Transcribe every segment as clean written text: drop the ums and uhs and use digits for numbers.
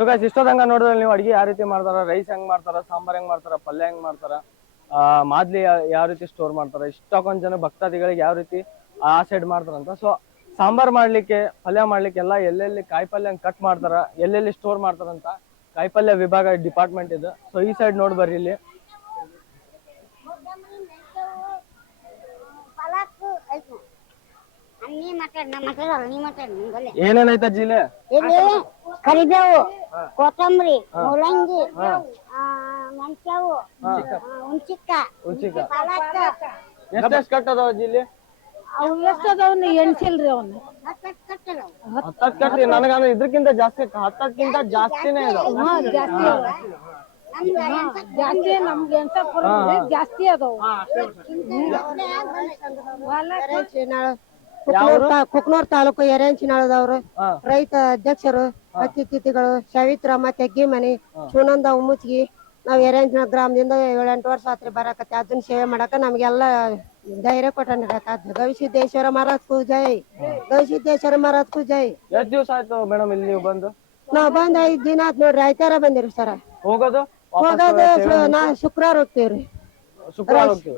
So guys ಇಷ್ಟೊಂದಂಗ ನೋಡಿದ್ರೆ ನೀವು ಅಡಿಗೆ ಯಾವ ರೀತಿ ಮಾಡ್ತಾರ, ರೈಸ್ ಹೆಂಗ್ ಮಾಡ್ತಾರ, ಸಾಂಬಾರ್ ಹೆಂಗ್ ಮಾಡ್ತಾರ, ಪಲ್ಯ ಹೆಂಗ್ ಮಾಡ್ತಾರ, ಮಾದ್ಲಿ ಯಾವ ರೀತಿ ಸ್ಟೋರ್ ಮಾಡ್ತಾರ, ಇಷ್ಟೊಂದ್ ಜನ ಭಕ್ತಾದಿಗಳಿಗೆ ಯಾವ ರೀತಿ ಆ ಸೈಡ್ ಮಾಡ್ತಾರಂತ. ಸೊ ಸಾಂಬಾರ್ ಮಾಡ್ಲಿಕ್ಕೆ, ಪಲ್ಯ ಮಾಡ್ಲಿಕ್ಕೆ ಎಲ್ಲ ಎಲ್ಲೆಲ್ಲಿ ಕಾಯಿ ಪಲ್ಯ ಕಟ್ ಮಾಡ್ತಾರ, ಎಲ್ಲೆಲ್ಲಿ ಸ್ಟೋರ್ ಮಾಡ್ತಾರಂತ ಕಾಯಿ ಪಲ್ಯ ವಿಭಾಗ ಡಿಪಾರ್ಟ್ಮೆಂಟ್ ಇದೆ. ಸೊ ಈ ಸೈಡ್ ನೋಡಿ ಬರ್ರಿ ಇಲ್ಲಿ. ಏನೇನೈತ ಜಿಲ್ಲೆ? ಕರಿಬೇವು, ಕೊತ್ತಂಬರಿ, ಮೂಲಂಗಿ, ಮೆಣಸ್ಯಾವು, ಹುಂಚಿಕ್ಕ, ಎಷ್ಟೆಷ್ಟು ಕಟ್ಟದವ ಜಿಲ್ಲೆ? ಅವು ಎಷ್ಟದವ್ ಎಣ್ಸಿಲ್ರಿ ಅವನ್ನ. ಹತ್ತತ್ ಕಟ್ಟಿ ನನಗಂದ್ರೆ ಇದಕ್ಕಿಂತ ಜಾಸ್ತಿ, ಹತ್ತಕ್ಕಿಂತ ಜಾಸ್ತಿನೇ ಜಾಸ್ತಿ ನಮ್ಗೆ ಎಣ್ಸಕ್ ಜಾಸ್ತಿ ಅದಾವ. ಕುಕ್ನೂರ್ ತಾಲೂಕು ಎರೆಂಚಿನಾಳದವ್ರು ರೈತ ಅಧ್ಯಕ್ಷರು, ಅತಿಥಿಗಳು ಸಾವಿತ್ರಮ್ಮ ತೆಗ್ಗಿಮನಿ, ಸುನಂದ ಉಮ್ಮುಚ್ಗಿ. ನಾವ್ ಎರೆಂಚಿನ ಗ್ರಾಮದಿಂದ 7-8 ವರ್ಷ ಆತ್ರಿ ಬರಾಕತ್ತಿ. ಅದನ್ನ ಸೇವೆ ಮಾಡಾಕ ನಮ್ಗೆಲ್ಲಾ ಧೈರ್ಯ ಕೊಟ್ಟಾನ. ಗವಿಸಿದ್ದೇಶ್ವರ ಮಹಾರಾಜ್ಗೂ ಜೈ, ಗವಿಸಿದ್ದೇಶ್ವರ ಮಹಾರಾಜ್ಗೂ ಜೈ. ಎಷ್ಟ್ ದಿವಸ ಆಯ್ತು ಮೇಡಮ್ ಇಲ್ಲಿ ನೀವು ಬಂದು? ನಾವ್ ಬಂದ್ 5 ದಿನ ಆತ್ ನೋಡ್ರಿ. ಆಯ್ತಾರ ಬಂದಿರಿ ಸರ. ಹೋಗೋದು ನಾ ಶುಕ್ರವಾರ ಹೋಗ್ತೀವ್ರಿ. ಶುಕ್ರವಾರ ಹೋಗ್ತೀವಿ.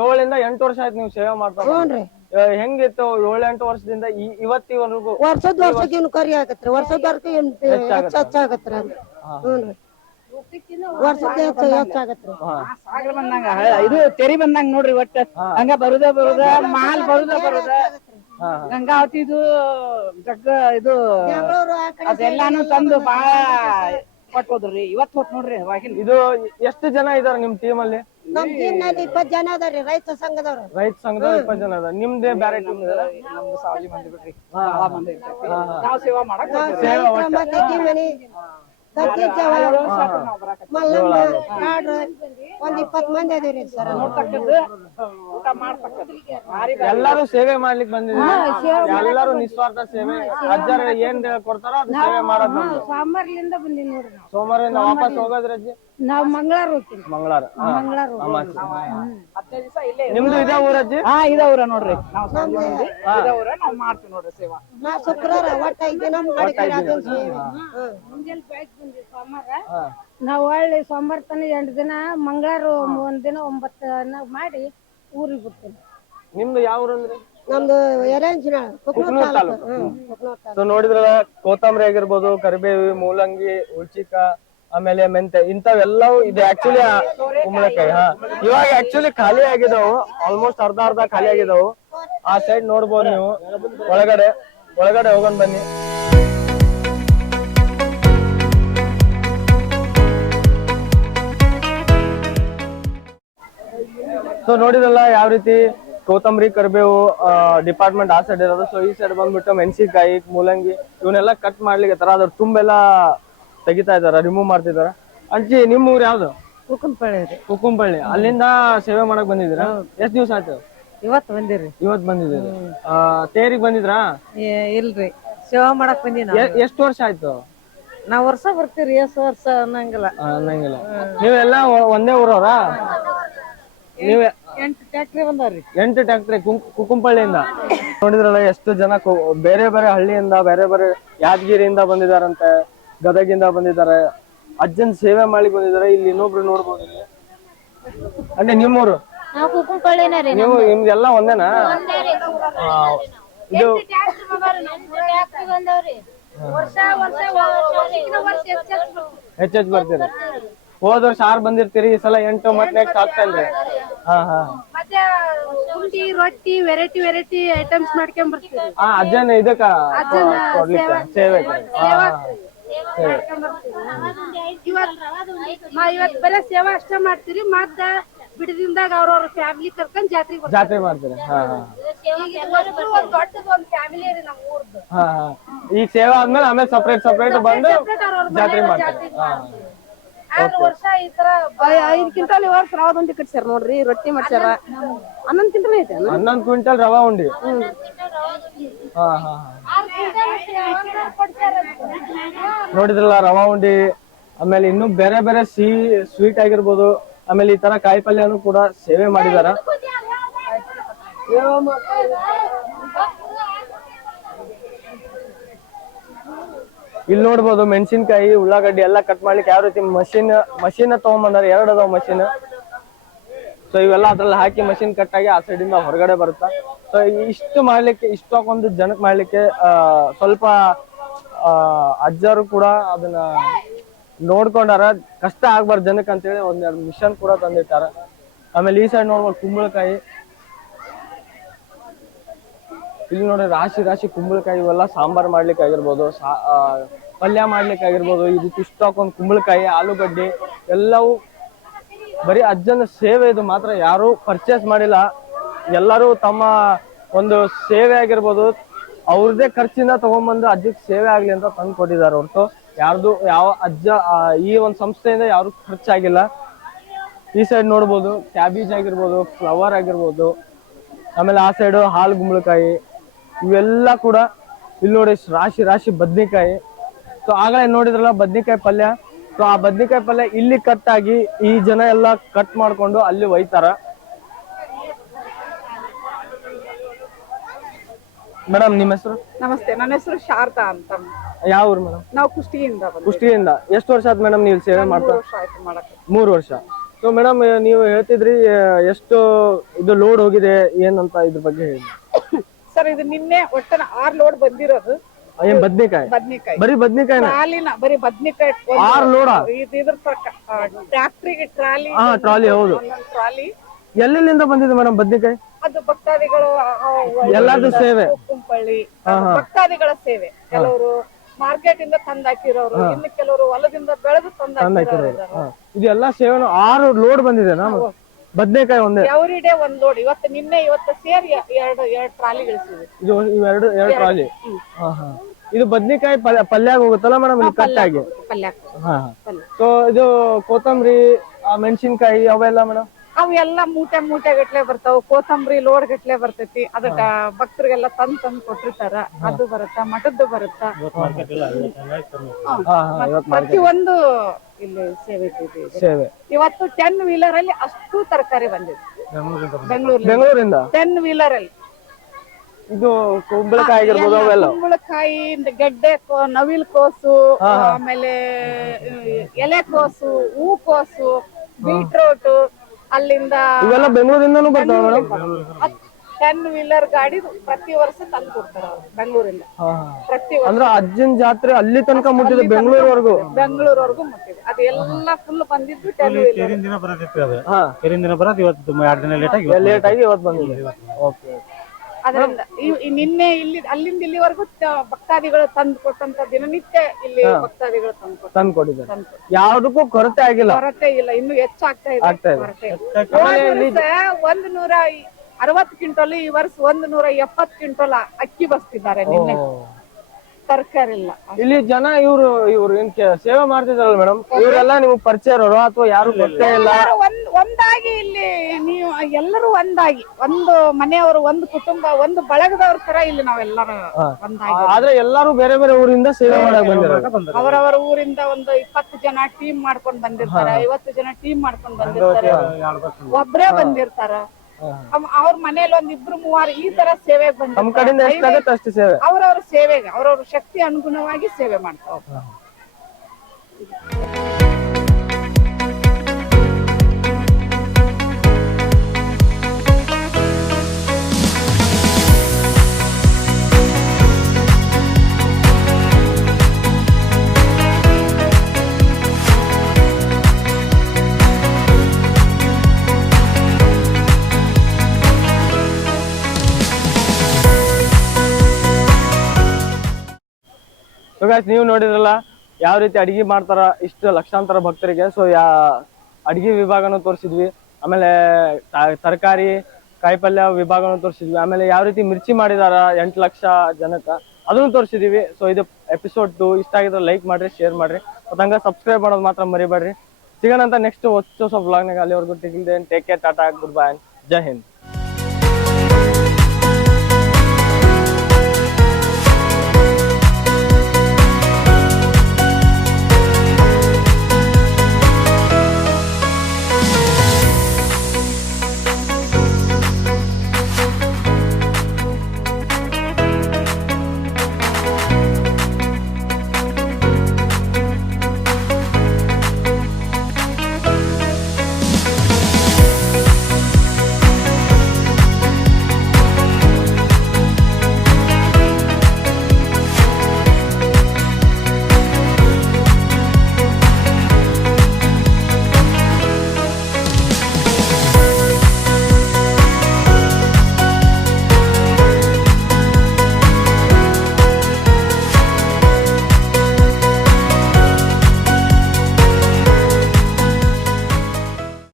7 ಇಂದ 8 ವರ್ಷ ಆಯ್ತು ನೀವು ಸೇವೆ ಮಾಡ್ತಾ. ಹೆಂಗಿತ್ತು 7-8 ವರ್ಷದಿಂದ ಇವತ್ತಿವರೆಗೂ? ವರ್ಷಕ್ಕೆ ಇನ್ನು ಕರಿ ಆಗತ್ರಿ, ವರ್ಷದವರೆಗೂ ಹೆಚ್ಚಾಗತ್ರಿ. ವರ್ಷಕ್ಕೆ ಹೆಚ್ಚಾಗತ್ರಿ. ಬಂದಂಗ ಇದು ತೆರಿ ಬಂದಂಗ ನೋಡ್ರಿ. ಒಟ್ಟ ಹಂಗ ಬರುದ ಮಾಲ್ ಬರುದ ಗಂಗಾವತಿದು ಜಗ್ಗ ಇದು ಅದೆಲ್ಲಾನು ತಂದು ಬಾಳ ಕೊಟ್ಟೋದ್ರಿ. ಇವತ್ತು ಹೊತ್ ನೋಡ್ರಿ. ಇದು ಎಷ್ಟು ಜನ ಇದಾರೆ ನಿಮ್ ಟೀಮ್ ಅಲ್ಲಿ? ನಮ್ ಟೀಮ್ ನಲ್ಲಿ 20 ಜನ ಅದಾರಿ. ರೈತ ಸಂಘದವ್ರು 20 ಜನ ಅದ. ನಿಮ್ದೇ ಬೇರೆ ಟೀಮ್? ನಮ್ದು ಸಾವಜಿ ಮಂದಿ ಬಿಡ್ರಿ, ಬಾಳ ಮಂದಿ ನಾವ್ ಸೇವಾ ಮಾಡಕ್ ಮಲ್ಲಮ್ಮ ಕಾಡ್ರು ಒಂದ್ 20 ಮಂದಿ ಅದೇವ್ರಿ ಸರ್. ಊಟ ಮಾಡ್ತಕ್ಕದ್ರಿ. ಎಲ್ಲಾರು ಸೇವೆ ಮಾಡ್ಲಿಕ್ಕೆ ಬಂದಿದ್ದೀವಿ. ಎಲ್ಲಾರು ನಿಸ್ವಾರ್ಥ ಸೇವೆ. ಅಜ್ಜಾರ ಏನ್ ಕೊಡ್ತಾರ ಅದು ಸೇವೆ ಮಾಡೋದು. ಸೋಮವಾರಲಿಂದ ಬಂದಿವಿ ನೋಡ್ರಿ. ಸೋಮವಾರದಿಂದ ವಾಪಸ್ ಹೋಗೋದ್ರಜ್ಜಿ? ನಾವ್ ಮಂಗಳವಾರ ಹೋಗ್ತೀವಿ. ಮಂಗಳವಾರ 15 ದಿವಸ ಇಲ್ಲೇ. ನಿಮ್ದು ಇದೇ ಊರಜ್ಜಿ? ಇದೇ ಊರ ನೋಡ್ರಿ. ನಾವ್ ಇದೇ ಊರ ನಾವ್ ಮಾಡ್ತೀವಿ ನೋಡ್ರಿ ಸೇವಾ. ನಾ ಶುಕ್ರವಾರ ಒಟ್ಟ 5 ದಿನ ಮುಂಜಾನೆ ಬೆಳಗ್ಗೆ ಬಂದಿವಿ ಸೋಮವಾರ. ನಾವ್ ಒಳ್ಳೆ ಸೋಮವಾರ ತನ 8 ದಿನ, ಮಂಗಳವಾರ 1 ದಿನ 9 ಮಾಡಿ ಊರಿಗೆ ಬಿಡ್ತೀವಿ. ನಿಮ್ದು ಯಾವ ಊರು ಅಂದ್ರೆ? ನಮ್ದು ಎರೆಂಚಿನಾಳ, ಕುಕ್ನೂರ್ ತಾಲೂಕು. ಸೊ ನೋಡಿದ್ರ ಕೊತ್ತಂಬರಿ ಆಗಿರ್ಬೋದು, ಕರಿಬೇವು, ಮೂಲಂಗಿ, ಉಳ್ಚಿಕ, ಆಮೇಲೆ ಮೆಂತೆ, ಇಂಥವೆಲ್ಲವೂ ಇದೆ. ಆಕ್ಚುಲಿ ಕುಂಬಳಕಾಯಿ ಇವಾಗ ಆಕ್ಚುಲಿ ಖಾಲಿ ಆಗಿದಾವು. ಆಲ್ಮೋಸ್ಟ್ ಅರ್ಧ ಖಾಲಿ ಆಗಿದಾವು. ಆ ಸೈಡ್ ನೋಡ್ಬೋದು ನೀವು. ಒಳಗಡೆ ಹೋಗೋಣ ಬನ್ನಿ. ಸೊ ನೋಡಿದ್ರಲ್ಲ ಯಾವ ರೀತಿ ಕೊತ್ತಂಬರಿ, ಕರಿಬೇವು ಡಿಪಾರ್ಟ್ಮೆಂಟ್ ಆ ಸೈಡ್ ಇರೋದು. ಸೊ ಈ ಸೈಡ್ ಬಂದ್ಬಿಟ್ಟು ಮೆಣಸಿನಕಾಯಿ, ಮೂಲಂಗಿ ಇವನ್ನೆಲ್ಲ ಕಟ್ ಮಾಡ್ಲಿಕ್ಕೆ ತರ ಅದ್ರ ತುಂಬೆಲ್ಲ ತೆಗಿತಾ ಇದಾರ, ರಿಮೂವ್ ಮಾಡ್ತಿದಾರ. ಅಂಚಿ ನಿಮ್ ಊರ್ ಯಾವ್ದು? ಕುಕ್ಕುಂಪಳ್ಳಿ. ಅಲ್ಲಿಂದ ಸೇವೆ ಮಾಡಕ್ ಬಂದಿದ್ದೀರಾ? ಎಷ್ಟ್ ದಿವ್ಸ ಆಯ್ತು? ಇವತ್ ಬಂದಿರಿ. ಇವತ್ ಬಂದಿದ್ದೀರಿ. ತೇರಿಗೆ ಬಂದಿದ್ರಾ? ಇಲ್ರಿ, ಸೇವಾ ಮಾಡಕ್ ಬಂದಿನ. ಎಷ್ಟ್ ವರ್ಷ ಆಯ್ತು? ನಾವ್ ವರ್ಷ ಬರ್ತೀರಿ, ಎಷ್ಟ್ ವರ್ಷ ಅನ್ನಂಗಿಲ್ಲ. ನೀವೆಲ್ಲ ಒಂದೇ ಊರವ್ರ? ನೀವೇ 8 ಟ್ಯಾಕ್ಟ್ರಿ ಬಂದಾವ್ರಿ. 8 ಟ್ಯಾಕ್ಟ್ರಿ ಕುಕ್ಕುಂಪಳ್ಳಿಯಿಂದ. ನೋಡಿದ್ರಲ್ಲ ಎಷ್ಟು ಜನ ಬೇರೆ ಬೇರೆ ಹಳ್ಳಿಯಿಂದ, ಬೇರೆ ಬೇರೆ ಯಾದಗಿರಿಯಿಂದ ಬಂದಿದಾರಂತೆ, ಗದಗಿಂದ ಬಂದಿದ್ದಾರೆ, ಅಜ್ಜನ್ ಸೇವೆ ಮಾಡಿ ಬಂದಿದ್ದಾರೆ. ಇಲ್ಲಿ ಇನ್ನೊಬ್ರು ನೋಡ್ಬೋದು. ಅಂದ್ರೆ ನಿಮ್ಮೂರು? ನೀವು ನಿಮ್ದೆಲ್ಲ ಒಂದೇನಾ? ಇದು ಹೆಚ್ಚೆಚ್ಚು ಬರ್ತೀರಿ. ಹೋದ ವರ್ಷ 6 ಬಂದಿರ್ತೀರಿ, ಈ ಸಲ 8 ಮತ್ತೆ ನೆಕ್ಸ್ಟ್ ಆಗ್ತಾಯಿಲ್ರಿ? ಮತ್ತೆ ರೊಟ್ಟಿ ವೆರೈಟಿ ಐಟಮ್ಸ್ ಮಾಡ್ಕೊಂಡ್ ಬರ್ತೀವಿ. ಅಜ್ಜನ್ ಇದಕ್ಕ ಕೊಡ್ಲಿಕ್ಕೆ ಸೇವೆ. ಇವತ್ ಬರೀ ಸೇವಾ ಅಷ್ಟ ಮಾಡ್ತೀರಿ. ಮತ್ತ ಬಿಡದಿಂದಾಗ ಅವ್ರವ್ರ ಫ್ಯಾಮಿಲಿ ಕರ್ಕೊಂಡ್ ಜಾತ್ರೆ ಮಾಡ್ತೀರಿ. ದೊಡ್ಡದೊಂದ್ ಫ್ಯಾಮಿಲಿ ರೀ ನಮ್ ಊರ್ದು. ಈಗ ಸೇವಾ ಆದ್ಮೇಲೆ ಆಮೇಲೆ ಸಪ್ರೇಟ್ ಬಂದು ಜಾತ್ರೆ ಮಾಡ್ತೀರಿ. ವರ್ಷ ಈ ತರ 5 ಕ್ವಿಂಟಲ್ ವರ್ಷ ರವಾ ಉಂಡಿ ಕಟ್ಸ್ಯಾರ ನೋಡ್ರಿ. ರೊಟ್ಟಿ ಮಾಡ್ಸ್ಯಾರ. 11 ಕ್ವಿಂಟಲ್ ಐತೆ. 11 ಕ್ವಿಂಟಲ್ ರವಾ ಉಂಡಿ. ನೋಡಿದ್ರಲ್ಲ ರವಾ ಉಂಡಿ. ಆಮೇಲೆ ಇನ್ನು ಬೇರೆ ಬೇರೆ ಸ್ವೀಟ್ ಆಗಿರ್ಬೋದು. ಆಮೇಲೆ ಈ ತರ ಕಾಯಿ ಪಲ್ಯನು ಕೂಡ ಸೇವೆ ಮಾಡಿದಾರ. ಇಲ್ಲಿ ನೋಡ್ಬೋದು ಮೆಣಸಿನ್ಕಾಯಿ ಉಳ್ಳಾಗಡ್ಡಿ ಎಲ್ಲ ಕಟ್ ಮಾಡ್ಲಿಕ್ಕೆ ಯಾವ ರೀತಿ ಮಷೀನ್ ತಗೊಂಬಂದಾರೆ, 2 ಅದಾವ ಮಷೀನ್. ಸೊ ಇವೆಲ್ಲ ಅದ್ರಲ್ಲಿ ಹಾಕಿ ಮಷೀನ್ ಕಟ್ ಆಗಿ ಆ ಸೈಡ್ ಇಂದ ಹೊರಗಡೆ ಬರುತ್ತಾ. ಸೊ ಇಷ್ಟು ಮಾಡ್ಲಿಕ್ಕೆ, ಇಷ್ಟೊಂದು ಜನಕ್ಕೆ ಮಾಡ್ಲಿಕ್ಕೆ ಸ್ವಲ್ಪ ಅಜ್ಜರು ಕೂಡ ಅದನ್ನ ನೋಡ್ಕೊಂಡಾರ, ಕಷ್ಟ ಆಗ್ಬಾರ್ದು ಜನಕ್ಕೆ ಅಂತೇಳಿ 1-2 ಮಿಷನ್ ಕೂಡ ತಂದಿಟ್ಟಾರ. ಆಮೇಲೆ ಈ ಸೈಡ್ ನೋಡ್ಬೋದು ಕುಂಬಳಕಾಯಿ, ಇಲ್ಲಿ ನೋಡಿ ರಾಶಿ ಕುಂಬಳಕಾಯಿ, ಇವೆಲ್ಲ ಸಾಂಬಾರ್ ಮಾಡ್ಲಿಕ್ಕೆ ಆಗಿರ್ಬೋದು, ಪಲ್ಯ ಮಾಡ್ಲಿಕ್ಕೆ ಆಗಿರ್ಬೋದು. ಈ ರೀತಿ ಇಷ್ಟೊಂದು ಕುಂಬಳಕಾಯಿ, ಆಲೂಗಡ್ಡೆ ಎಲ್ಲವೂ ಬರೀ ಅಜ್ಜನ ಸೇವೆ. ಇದು ಮಾತ್ರ ಯಾರು ಪರ್ಚೇಸ್ ಮಾಡಿಲ್ಲ, ಎಲ್ಲರೂ ತಮ್ಮ ಒಂದು ಸೇವೆ ಆಗಿರ್ಬೋದು ಅವ್ರದೇ ಖರ್ಚಿಂದ ತಗೊಂಡ್ಬಂದು ಅಜ್ಜಕ್ಕೆ ಸೇವೆ ಆಗ್ಲಿ ಅಂತ ತಂದು ಕೊಟ್ಟಿದ್ದಾರೆ ಹೊರತು ಯಾರ್ದು ಯಾವ ಅಜ್ಜ ಈ ಒಂದು ಸಂಸ್ಥೆಯಿಂದ ಯಾರು ಖರ್ಚಾಗಿಲ್ಲ. ಈ ಸೈಡ್ ನೋಡ್ಬೋದು ಕ್ಯಾಬೇಜ್ ಆಗಿರ್ಬೋದು, ಫ್ಲವರ್ ಆಗಿರ್ಬೋದು, ಆಮೇಲೆ ಆ ಸೈಡು ಹಾಲು ಗುಂಬಳಕಾಯಿ ಇವೆಲ್ಲ ಕೂಡ. ಇಲ್ಲಿ ನೋಡಿ ರಾಶಿ ಬದ್ನಿಕಾಯಿ. ಸೊ ಆಗಲೇ ನೋಡಿದ್ರಲ್ಲ ಬದ್ನಿಕಾಯಿ ಪಲ್ಯ. ಸೊ ಆ ಬದ್ನಿಕಾಯಿ ಪಲ್ಯ ಇಲ್ಲಿ ಕಟ್ ಆಗಿ ಈ ಜನ ಎಲ್ಲ ಕಟ್ ಮಾಡ್ಕೊಂಡು ಅಲ್ಲಿ ಒಯ್ತಾರ. ಮೇಡಮ್ ನಿಮ್ಮ ಹೆಸರು? ನಮಸ್ತೆ, ನನ್ನ ಹೆಸರು ಶಾರದಾ ಅಂತ. ಯಾವ ಊರು ಮೇಡಮ್? ನಾವು ಕುಷ್ಟಗಿಯಿಂದ ಕುಷ್ಟಗಿಯಿಂದ. ಎಷ್ಟು ವರ್ಷ ಆಯ್ತು ಮೇಡಮ್ ನೀವು ಸೇವೆ ಮಾಡ್ತಾ? 3 ವರ್ಷ. ಸೊ ಮೇಡಮ್ ನೀವು ಹೇಳ್ತಿದ್ರಿ ಎಷ್ಟು ಇದು ಲೋಡ್ ಹೋಗಿದೆ ಏನಂತ, ಇದ್ರ ಬಗ್ಗೆ ಹೇಳಿ ಸರ್. ಇದು ನಿನ್ನೆ ಒಟ್ಟನ 6 ಲೋಡ್ ಬಂದಿರೋದು. ಏನ್ ಬದ್ನಿಕಾಯಿ? ಬರೀ ಬದ್ನಿಕಾಯಿ ಬರೀ ಬದ್ನಿಕಾಯಿ 6 ಲೋಡ. ಇದ್ರ ಟ್ರಾಕ್ಟ್ರಿಗೆ ಟ್ರಾಲಿ. ಹೌದು. ಟ್ರಾಲಿ ಎಲ್ಲಿಂದ ಬಂದಿದೆ ಮೇಡಮ್ ಬದ್ನಿಕಾಯಿ? ಅದು ಭಕ್ತಾದಿಗಳು ಎಲ್ಲಾದ್ರು ಸೇವೆ, ಕುಂಪಳ್ಳಿ ಭಕ್ತಾದಿಗಳ ಸೇವೆ. ಕೆಲವರು ಮಾರ್ಕೆಟ್ ಇಂದ ತಂದಾಕಿರೋರು, ಇನ್ನು ಕೆಲವರು ಹೊಲದಿಂದ ಬೆಳೆದು ತಂದಾಕಿರೋರು. ಇದೆಲ್ಲ ಸೇವೆ 6 ಲೋಡ್ ಬಂದಿದೆ ನಾ ಬದ್ನೆಕಾಯಿ ಒಂದೇ. Every day 1 load. ಇವತ್ತು ಸೇರಿ 2 ಟ್ರಾಲಿ ಇಳಿಸಿದ್ವಿ. ಇದು ಇವೆರಡು ಟ್ರಾಲಿ. ಇದು ಬದ್ನಿಕಾಯಿ ಪಲ್ಯಾಗ ಹೋಗುತ್ತಲ್ಲ ಮೇಡಮ್, ಇದು ಕಟ್ ಆಗಿ ಪಲ್ಯ. ಸೊ ಇದು ಕೊತ್ತಂಬರಿ, ಮೆಣಸಿನ್ಕಾಯಿ ಅವೆಲ್ಲ ಮೇಡಮ್? ಅವೆಲ್ಲ ಮೂಟೆ ಗಟ್ಲೆ ಬರ್ತಾವ. ಕೊತ್ತಂಬರಿ ಲೋಡ್ ಗಟ್ಲೆ ಬರ್ತೈತಿ. ಅದಕ್ಕ ಭಕ್ತರಿಗೆಲ್ಲ ತಂದ್ ಕೊಟ್ಟಿರ್ತಾರ. ಅದು ಬರುತ್ತಾ, ಮಠದ್ದು ಬರುತ್ತಾ, ಪ್ರತಿಯೊಂದು ಇಲ್ಲಿ ಸೇವೆ. ಇವತ್ತು 10 ವೀಲರ್ ಅಲ್ಲಿ ಅಷ್ಟು ತರಕಾರಿ ಬಂದಿದೆ ಬೆಂಗಳೂರಿಂದ. 10 ವೀಲರ್ ಅಲ್ಲಿ ಇದು ಕುಂಬಳಕಾಯಿ ಆಗಿರ್ಬೋದು, ಅವೆಲ್ಲ ಕುಂಬಳಕಾಯಿ, ಗೆಡ್ಡೆ, ನವಿಲ್ ಕೋಸು, ಆಮೇಲೆ ಎಲೆಕೋಸು, ಹೂಕೋಸು, ಬೀಟ್ರೋಟ್, ಅಲ್ಲಿಂದ ಇವೆಲ್ಲ ಬೆಂಗಳೂರಿಂದನೂ ಬರ್ತಾವ ಮೇಡಮ್. 10 ವೀಲರ್ ಗಾಡಿ ಪ್ರತಿ ವರ್ಷ ತಂದು ಕೊಡ್ತಾರ ಬೆಂಗಳೂರಿಂದ. ಪ್ರತಿ ಅಂದ್ರೆ ಅಜ್ಜನ್ ಜಾತ್ರೆ ಅಲ್ಲಿ ತನಕ ಮುಟ್ಟಿದೆ, ಬೆಂಗಳೂರವರೆಗೂ ಮುಟ್ಟಿದೆ. ಅದೆಲ್ಲ ಫುಲ್ ಬಂದಿದ್ದು 10 ವೀಲರ್. ದಿನ ಬರೋದು ಇವತ್ತು 2 ದಿನ ಲೇಟ್ ಆಗಿ ಇವತ್ತು ಬಂದಿದೆ. ಅದರಿಂದ ನಿನ್ನೆ ಅಲ್ಲಿಂದ ಇಲ್ಲಿವರೆಗೂ ಭಕ್ತಾದಿಗಳು ತಂದು ಕೊಟ್ಟಂತ ದಿನನಿತ್ಯ ಇಲ್ಲಿ ಭಕ್ತಾದಿಗಳು ತಂದು ಕೊಟ್ಟಿದ್ದಾರೆ. ಯಾವ್ದಕ್ಕೂ ಕೊರತೆ ಆಗಿಲ್ಲ, ಕೊರತೆ ಇಲ್ಲ, ಇನ್ನು ಹೆಚ್ಚಾಗ್ತಾ ಇದೆ. 160 ಕ್ವಿಂಟಲ್, ಈ ವರ್ಷ 170 ಕ್ವಿಂಟಲ್ ಅಕ್ಕಿ ಬಸ್ತಿದ್ದಾರೆ. ನಿನ್ನೆ ತರಕಾರಿ ಇಲ್ಲ. ಇಲ್ಲಿ ಜನ ಇವ್ರು ಏನ್ ಸೇವೆ ಮಾಡ್ತಿದಾರಲ್ಲ ಮೇಡಮ್, ಇವರೆಲ್ಲ ನಿಮ್ಗೆ ಪರಿಚಯ ಇರೋರು ಅಥವಾ ಯಾರು ಗೊತ್ತೇ ಇಲ್ಲ? ಒಂದಾಗಿ ಇಲ್ಲಿ ನೀವು ಎಲ್ಲರೂ ಒಂದಾಗಿ, ಒಂದು ಮನೆಯವರು, ಒಂದು ಕುಟುಂಬ, ಒಂದು ಬಳಗದವ್ರ ತರ ಇಲ್ಲಿ ನಾವೆಲ್ಲರೂ ಒಂದಾಗಿ. ಆದ್ರೆ ಎಲ್ಲಾರು ಬೇರೆ ಬೇರೆ ಊರಿಂದ ಸೇವೆ ಮಾಡಕ್ ಬಂದಿರೋದು. ಅವರವರ ಊರಿಂದ ಒಂದು 20 ಜನ ಟೀಮ್ ಮಾಡ್ಕೊಂಡ್ ಬಂದಿರ್ತಾರೆ, 50 ಜನ ಟೀಮ್ ಮಾಡ್ಕೊಂಡ್ ಬಂದಿರ್ತಾರೆ, ಒಬ್ರೇ ಬಂದಿರ್ತಾರ. ಅವ್ರ ಮನೇಲಿ 1-2-3 ಈ ತರ ಸೇವೆ ಬಂದಿರ್ತಾರೆ. ಅವ್ರವ್ರ ಸೇವೆಗೆ, ಅವ್ರವ್ರ ಶಕ್ತಿ ಅನುಗುಣವಾಗಿ ಸೇವೆ ಮಾಡ್ತಾವ. ನೀವು ನೋಡಿದ್ರಲ್ಲ ಯಾವ ರೀತಿ ಅಡಿಗೆ ಮಾಡ್ತಾರ ಇಷ್ಟು ಲಕ್ಷಾಂತರ ಭಕ್ತರಿಗೆ. ಸೊ ಅಡಿಗೆ ವಿಭಾಗನೂ ತೋರಿಸಿದ್ವಿ, ಆಮೇಲೆ ತರಕಾರಿ ಕಾಯಿಪಲ್ಯ ವಿಭಾಗನೂ ತೋರಿಸಿದ್ವಿ, ಆಮೇಲೆ ಯಾವ ರೀತಿ ಮಿರ್ಚಿ ಮಾಡಿದಾರ 8 ಲಕ್ಷ ಜನಕ್ಕ ಅದನ್ನು ತೋರಿಸಿದೀವಿ. ಸೊ ಇದು ಎಪಿಸೋಡ್ 2 ಇಷ್ಟ ಆಗಿದ್ರೆ ಲೈಕ್ ಮಾಡ್ರಿ, ಶೇರ್ ಮಾಡ್ರಿ, ಮತ್ತು ಹಂಗ ಸಬ್ಸ್ಕ್ರೈಬ್ ಮಾಡೋದು ಮಾತ್ರ ಮರಿಬೇಡ್ರಿ. ಸಿಗೋಣಂತ ನೆಕ್ಸ್ಟ್ ಹೊಸ ವ್ಲಾಗ್ನಾಗ. ಅಲ್ಲಿವರೆಗೂ ಟೇಕ್ ಕೇರ್, ಟಾಟಾ, ಗುಡ್ ಬೈ, ಜೈ ಹಿಂದ್.